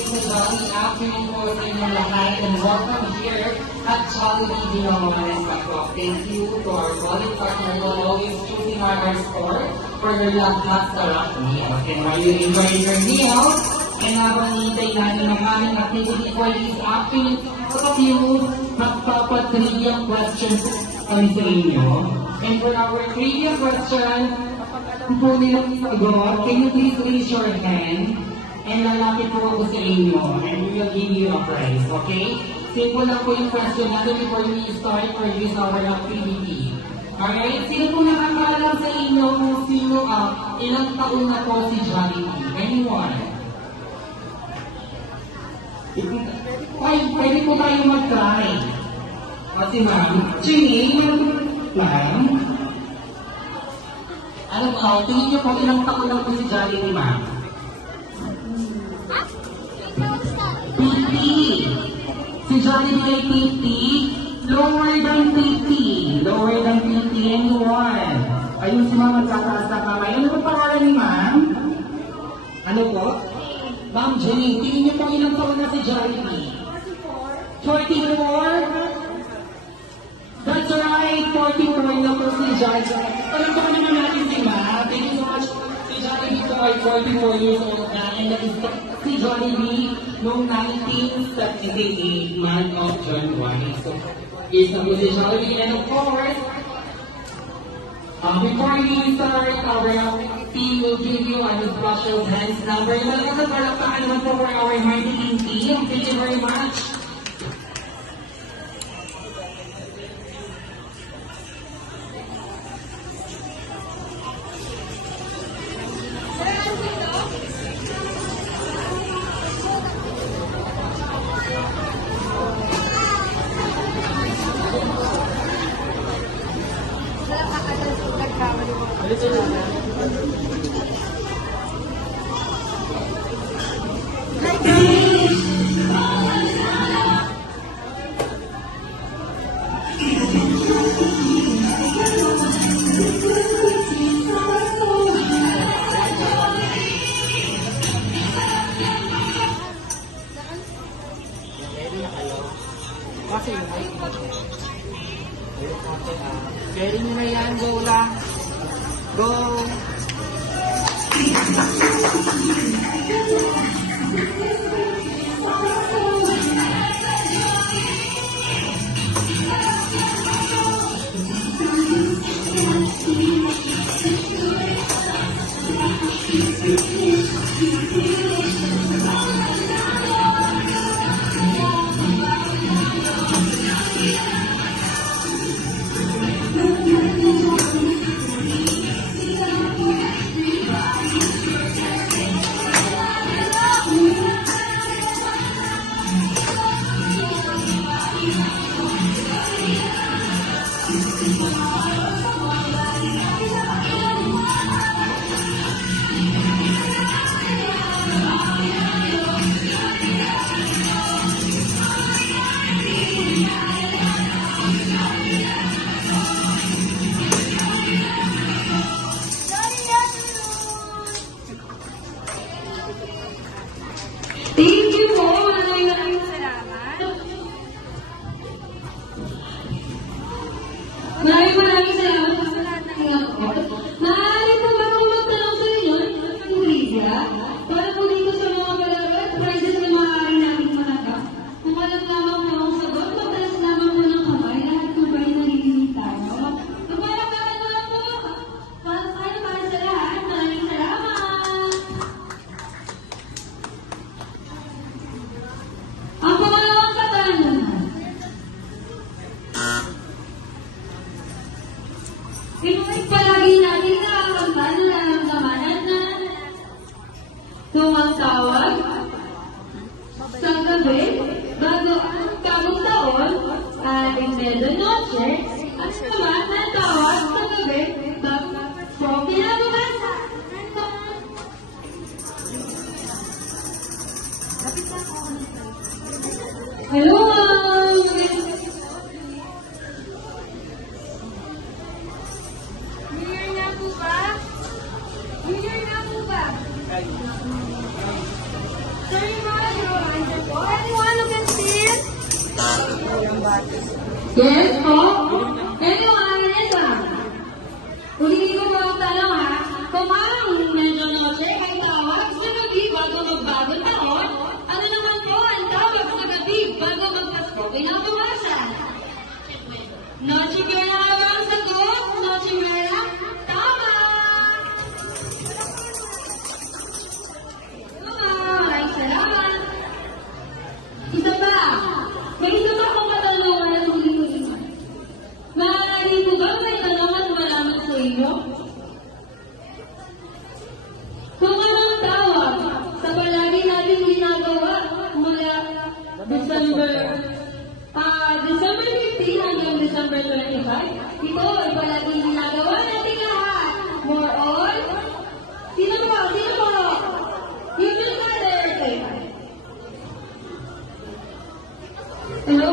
sa Jolly afternoon po sa inyong lahat and welcome here at Jollibee Dinamones Bangkok. Thank you to our solid partner who always choosing our store for your lahat-sarap meals. And while you enjoy your meals, and habang nintay natin ang aming activity for this afternoon, all of you, magpapatrivia questions kami sa inyo. And for our trivia question, po nilang sagot, can you please raise your hand? And lalapit po ako sa inyo and we will give you a prize, okay? Simple lang po yung question natin before we start for this our activity. Alright, sino po nakakaalam sa inyo kung sino ilang taon na po si Jollibee? Anyone? Ay, pwede po tayo mag-try. O si ma'am, Ching, ma'am? Ano po, tingin niyo po ilang taon na po si Jollibee, ma'am? 50. Si Jollibee ay 50. Lower than 50. Lower than 50. Anyone? Ayun si ma'am magtataas na kamay. Ano po pangalan ni ma'am? Ano po? Ma'am Jenny, tingin niyo po ilang taon na si Jollibee? 44. 44? That's right, 44 na po si Jollibee. Alam ko naman natin si ma'am. Thank you so much. Si Jollibee po ay 44 years old na and nag-start si Jollibee noong 1978, month of January. So, is na po si Jollibee. And of course, before we start, our team will give you a special dance number. Malakas at palakpakan naman po for our marketing team. Thank you very much. Pwede nyo na yan, go lang. Go! Thank you po. Maraming salamat. Maraming salamat po sa lahat ng inakot. Maaari po ba akong magtanong sa inyo ng trivia? Para po dito sa mga palagat, prizes na maaari natin managap. Kung alam lamang po ang sagot, magtalas lamang po ng kamay. Lahat po ba ay nalilingit tayo? Magpalakpakan mo lang po. Para sa lahat. Maraming salamat. Ang pangalawang katanungan. Inulit palagi natin na ang nararamdaman na tumangtawag sa gabi bago ang bagong taon at Indedo Noche at naman ang tawag sa gabi bago po kinabukasan. Hello, New Year na po ba? New Year na po ba? Sorry, Mario. Yes po? Anyone, Vanessa? Ulitin ko po ang tanong ha. Kung ang medianoche ay tawag sa gabi bago magbagong taon, ano naman po ang tawag sa gabi bago magpasko kinabukasan? Noche Buena ang sagot. Noche Buena, tama! Maraming salamat. Isa pa. May isa pa akong katanungan na huli-huli. Maaari po ba may tanong at malaman sa inyo? Kung anong tawag sa palagi natin ginagawa mula December 15 hanggang December 25, ito ay palagi ginagawa natin lahat. More on? Sino po? Sino po? You will gather. Hello,